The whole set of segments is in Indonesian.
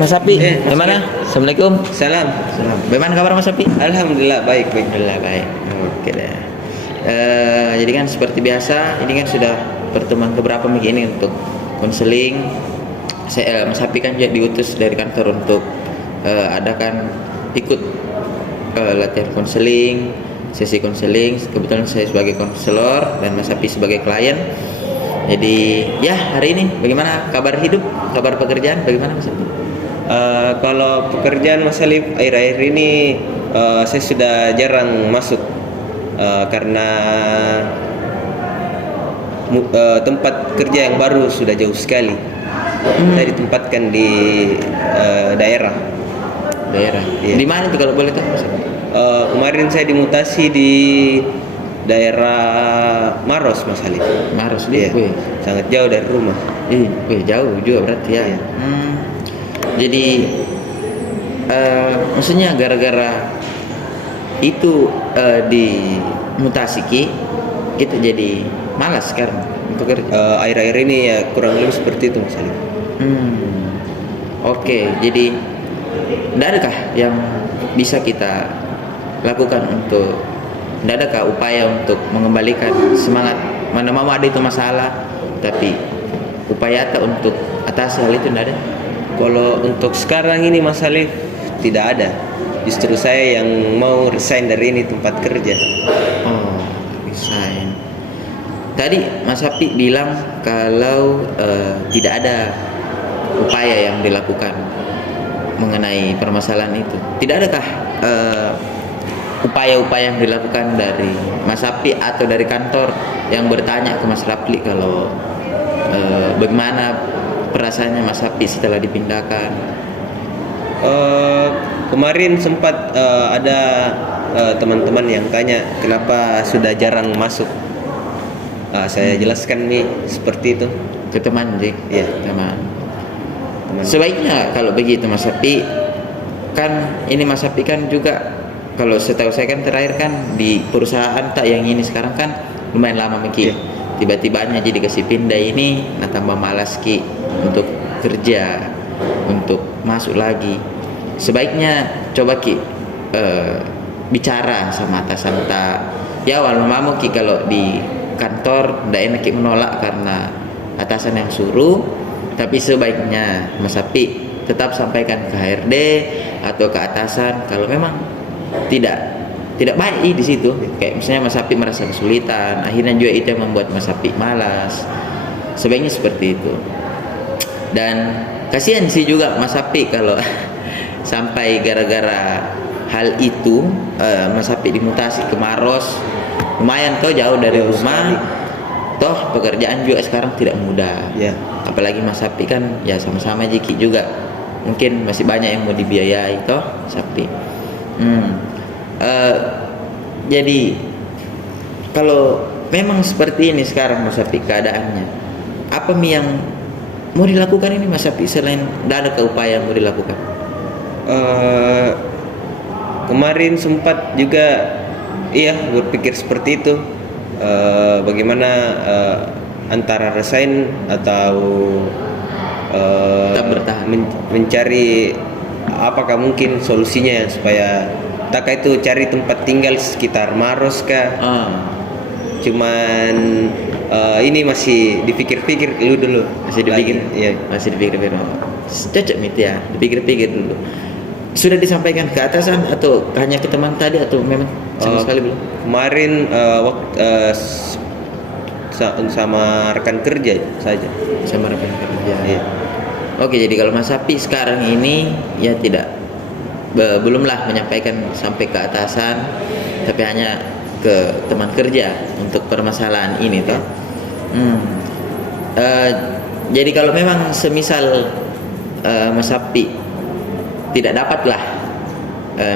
Mas Sapi. Mas Bagaimana? Sapi. Assalamualaikum. Salam. Bagaimana kabar Mas Sapi? Alhamdulillah baik. Alhamdulillah baik. Oke deh. Jadi kan seperti biasa, ini kan sudah pertemuan keberapa begini untuk konseling. Mas Sapi kan juga diutus dari kantor untuk adakan ikut latihan konseling, sesi konseling. Kebetulan saya sebagai konselor dan Mas Sapi sebagai klien. Jadi ya hari ini bagaimana kabar hidup, kabar pekerjaan bagaimana Mas Sapi? Kalau pekerjaan Mas Alif akhir-akhir ini saya sudah jarang masuk karena tempat kerja yang baru sudah jauh sekali. Saya ditempatkan di daerah. Daerah. Iya. Di mana tuh kalau boleh tahu Mas Sapi? Kemarin saya dimutasi di daerah Maros, Mas Alif. Maros Iya. dia. Sangat jauh dari rumah. Jauh juga berarti ya. Iya. Jadi maksudnya gara-gara itu dimutasi kita jadi malas sekarang untuk kerja. Akhir-akhir ini ya kurang lebih seperti itu, Mas Alif. Oke, jadi tidak adakah yang bisa kita lakukan tidak adakah upaya untuk mengembalikan semangat? Mana mau ada itu masalah, tapi upaya untuk atasi hal itu tidak ada. Kalau untuk sekarang ini Mas Alif tidak ada. Justru saya yang mau resign dari ini tempat kerja. Oh, resign. Tadi Mas Sapi bilang kalau tidak ada upaya yang dilakukan mengenai permasalahan itu. Tidak adakah upaya-upaya yang dilakukan dari Mas Sapi atau dari kantor yang bertanya ke Mas Rapli kalau bagaimana perasaannya Mas Sapi setelah dipindahkan? Kemarin sempat ada teman-teman yang tanya kenapa sudah jarang masuk. Saya jelaskan nih seperti itu. Ke teman, Jik. Iya. Teman. Sebaiknya kalau begitu Mas Sapi, kan ini Mas Sapi kan juga kalau setahu saya kan terakhir kan di perusahaan tak yang ini sekarang kan lumayan lama Ki. Iya. Tiba-tibanya jadi kasih pindah ini, nah tambah malas Ki untuk kerja, untuk masuk lagi. Sebaiknya coba Ki bicara sama atasan tak. Ya awal mamamu Ki kalau di kantor ndak enak Ki menolak karena atasan yang suruh, tapi sebaiknya Mas Sapi tetap sampaikan ke HRD atau ke atasan kalau memang tidak baik di situ. Kayak misalnya Mas Sapi merasa kesulitan, akhirnya juga itu yang membuat Mas Sapi malas. Sebaiknya seperti itu. Dan kasihan sih juga Mas Sapi kalau sampai gara-gara hal itu Mas Sapi dimutasi ke Maros. Lumayan toh jauh dari rumah. Toh pekerjaan juga sekarang tidak mudah. Ya. Apalagi Mas Sapi kan ya sama-sama Jiki juga. Mungkin masih banyak yang mau dibiayai toh Sapi. Jadi kalau memang seperti ini sekarang Mas Sapi keadaannya, apa yang mau dilakukan ini Mas Sapi selain tidak ada upaya yang mau dilakukan? Kemarin sempat juga berpikir seperti itu. Bagaimana antara resign atau tetap bertahan, mencari apakah mungkin solusinya supaya tak itu cari tempat tinggal sekitar Maros kah? Cuman ini masih dipikir-pikir dulu. Masih dipikir? Iya. Masih dipikir-pikir. Cocok Mit ya, dipikir-pikir dulu. Sudah disampaikan ke atasan atau hanya ke teman tadi atau memang sama sekali belum? Kemarin sama rekan kerja saja. Sama rekan kerja. Iya. Oke, jadi kalau Mas Sapi sekarang ini ya belumlah menyampaikan sampai ke atasan, tapi hanya ke teman kerja untuk permasalahan ini toh. Jadi kalau memang semisal Mas Sapi tidak dapatlah,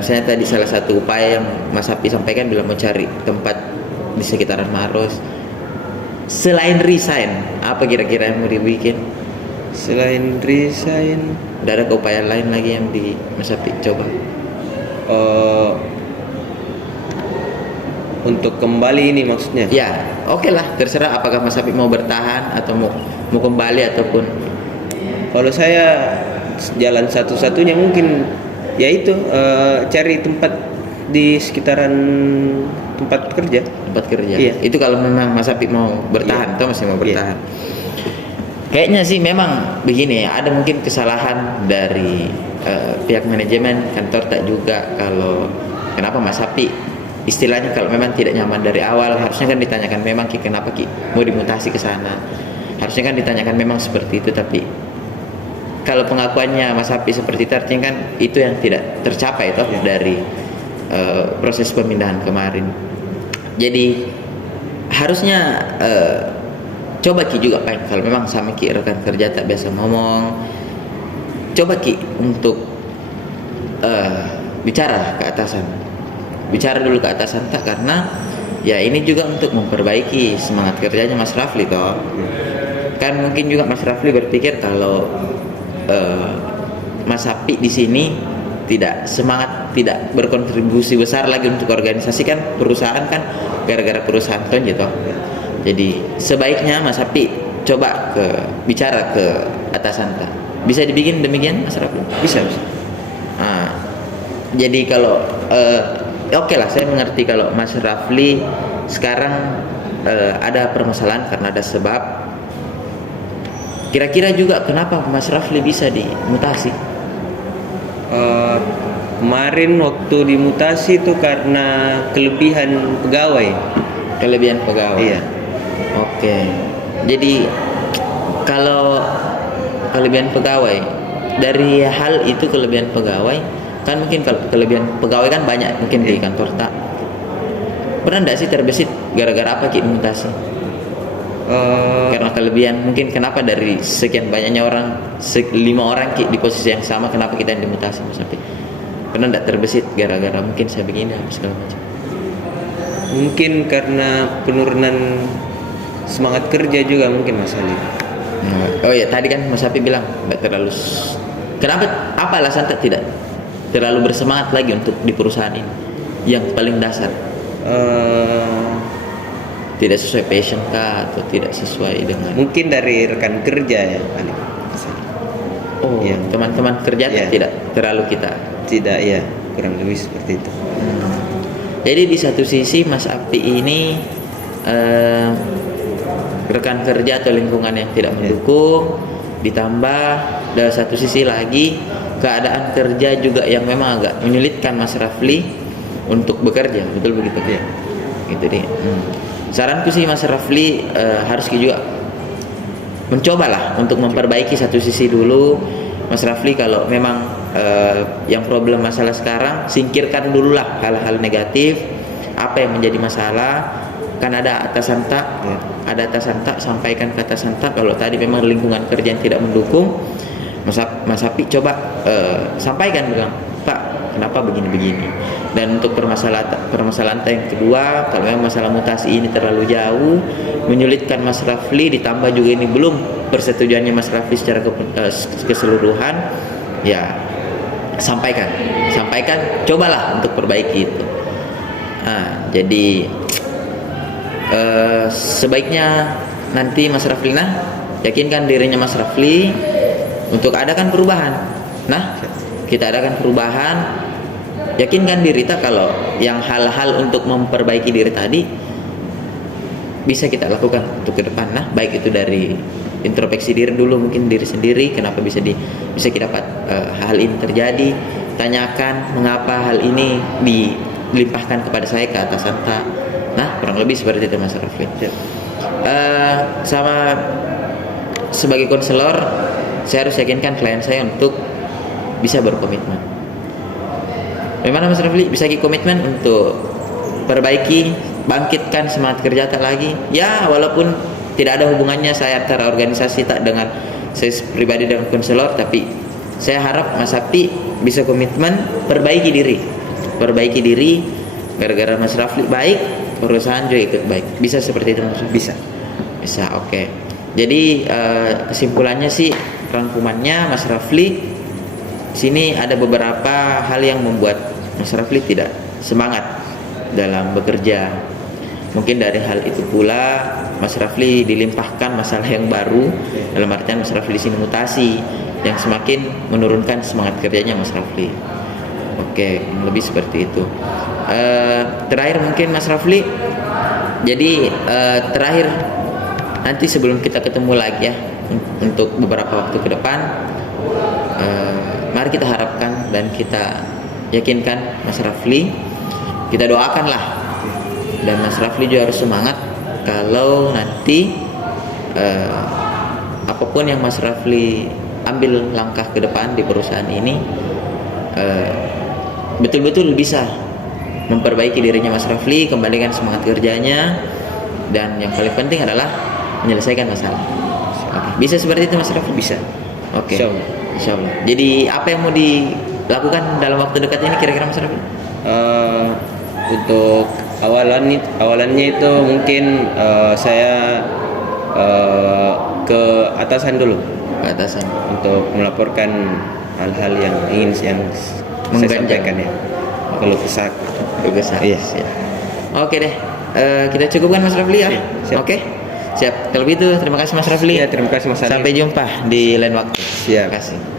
misalnya tadi salah satu upaya yang Mas Sapi sampaikan bila mau cari tempat di sekitaran Maros, selain resign, apa kira-kira yang mau dibikin? Selain resign, Ada upaya lain lagi yang di Mas Sapi coba? Untuk kembali ini maksudnya? Ya, oke lah, terserah apakah Mas Sapi mau bertahan atau mau kembali ataupun. Kalau saya jalan satu-satunya mungkin yaitu cari tempat di sekitaran tempat kerja. Tempat kerja. Iya. Itu kalau memang Mas Apik mau bertahan, atau masih mau bertahan. Kayaknya sih memang begini ya, ada mungkin kesalahan dari pihak manajemen kantor tak juga, kalau kenapa Mas Apik istilahnya kalau memang tidak nyaman dari awal, harusnya kan ditanyakan memang kenapa mau dimutasi ke sana. Harusnya kan ditanyakan memang seperti itu, tapi kalau pengakuannya Mas Apik seperti itu artinya kan itu yang tidak tercapai toh dari proses pemindahan kemarin. Jadi harusnya coba Ki juga Pak, kalau memang sama Ki rekan kerja tak biasa ngomong, coba Ki untuk bicara ke atasan, bicara dulu ke atasan tak, karena ya ini juga untuk memperbaiki semangat kerjanya Mas Rafli toh. Kan mungkin juga Mas Rafli berpikir kalau Mas Apik di sini tidak semangat, tidak berkontribusi besar lagi untuk organisasi kan, perusahaan kan gara-gara perusahaan kan gitu. Jadi sebaiknya Mas Apik coba bicara ke atasan tak. Bisa dibikin demikian Mas Rafli? Bisa. Nah, jadi kalau oke lah, saya mengerti kalau Mas Rafli sekarang ada permasalahan karena ada sebab. Kira-kira juga kenapa Mas Rafli bisa dimutasi? Kemarin waktu dimutasi itu karena kelebihan pegawai. Kelebihan pegawai. Iya. Oke. Jadi kalau kelebihan pegawai, dari hal itu kelebihan pegawai kan, mungkin kalau kelebihan pegawai kan banyak mungkin di kantor tak. Pernah enggak sih terbesit gara-gara apa Ki dimutasi? Karena kelebihan, mungkin kenapa dari sekian banyaknya orang 5 orang Ki di posisi yang sama, kenapa kita yang dimutasi Mas Apik? Pernah enggak terbesit gara-gara mungkin saya begini segala macam? Mungkin karena penurunan semangat kerja juga mungkin Mas Ali. Oh ya, tadi kan Mas Apik bilang enggak terlalu. Kenapa? Apa alasan tak tidak terlalu bersemangat lagi untuk di perusahaan ini? Yang paling dasar. Tidak sesuai passion kah, atau tidak sesuai dengan Mungkin dari rekan kerja ya Ali. Ya. Teman-teman kerja tidak terlalu kita. Tidak ya, kurang lebih seperti itu. Jadi di satu sisi Mas Apik ini rekan kerja atau lingkungan yang tidak mendukung, ditambah dari satu sisi lagi keadaan kerja juga yang memang agak menyulitkan Mas Rafli untuk bekerja, betul begitu ya? Gitu deh. Saranku sih Mas Rafli harus juga mencobalah untuk memperbaiki satu sisi dulu. Mas Rafli kalau memang yang problem masalah sekarang, singkirkan dululah hal-hal negatif, apa yang menjadi masalah. Kan ada atasan tak, ada atasan tak, sampaikan ke atasan tak. Kalau tadi memang lingkungan kerja yang tidak mendukung, Mas Apik coba sampaikan, bilang Pak, kenapa begini-begini. Dan untuk permasalahan yang kedua, kalau memang masalah mutasi ini terlalu jauh, menyulitkan Mas Rafli, ditambah juga ini belum persetujuannya Mas Rafli secara keseluruhan, ya sampaikan, cobalah untuk perbaiki itu. Nah, jadi sebaiknya nanti Mas Rafli yakinkan dirinya Mas Rafli untuk adakan perubahan. Nah, kita adakan perubahan, yakinkan diri kita kalau yang hal-hal untuk memperbaiki diri tadi bisa kita lakukan untuk ke depan. Nah, baik itu dari introspeksi diri dulu, mungkin diri sendiri, kenapa bisa kita dapat hal ini terjadi, tanyakan mengapa hal ini dilimpahkan kepada saya ke atasan tak. Nah, kurang lebih seperti itu Mas Rafli. Sama sebagai konselor, saya harus yakinkan klien saya untuk bisa berkomitmen. Bagaimana Mas Rafli bisa komitmen untuk perbaiki, bangkitkan semangat kerja tak lagi? Ya, walaupun tidak ada hubungannya saya antara organisasi tak dengan saya pribadi dengan konselor, tapi saya harap Mas Apik bisa komitmen perbaiki diri. Gara-gara Mas Rafli baik, perusahaan juga ikut baik. Bisa seperti itu Mas Rafli? Bisa, oke. Jadi kesimpulannya sih, rangkumannya Mas Rafli, sini ada beberapa hal yang membuat Mas Rafli tidak semangat dalam bekerja. Mungkin dari hal itu pula Mas Rafli dilimpahkan masalah yang baru, dalam artian Mas Rafli di sini mutasi. yang semakin menurunkan semangat kerjanya Mas Rafli. Oke, lebih seperti itu. Terakhir mungkin Mas Rafli, jadi terakhir nanti sebelum kita ketemu lagi ya untuk beberapa waktu ke depan, mari kita harapkan dan kita yakinkan Mas Rafli, kita doakanlah, dan Mas Rafli juga harus semangat kalau nanti apapun yang Mas Rafli ambil langkah ke depan di perusahaan ini, betul-betul bisa memperbaiki dirinya Mas Rafli, kembalikan semangat kerjanya, dan yang paling penting adalah menyelesaikan masalah. Oke. Bisa seperti itu Mas Rafli? Bisa. Oke. Insyaallah. Insyaallah. Jadi apa yang mau dilakukan dalam waktu dekat ini kira-kira Mas Rafli? Untuk awalannya itu mungkin saya ke atasan dulu Ke atasan. untuk melaporkan hal-hal yang ingin saya Mengganjal. sampaikan ya. Kalau kesah. Besar. Iya. Siap. Oke deh. Kita cukupkan Mas Rafli ya. Siap. Oke. Siap. Kalau begitu terima kasih Mas Rafli. Ya, terima kasih Mas Ali. Sampai jumpa di lain waktu. Siap. Terima kasih.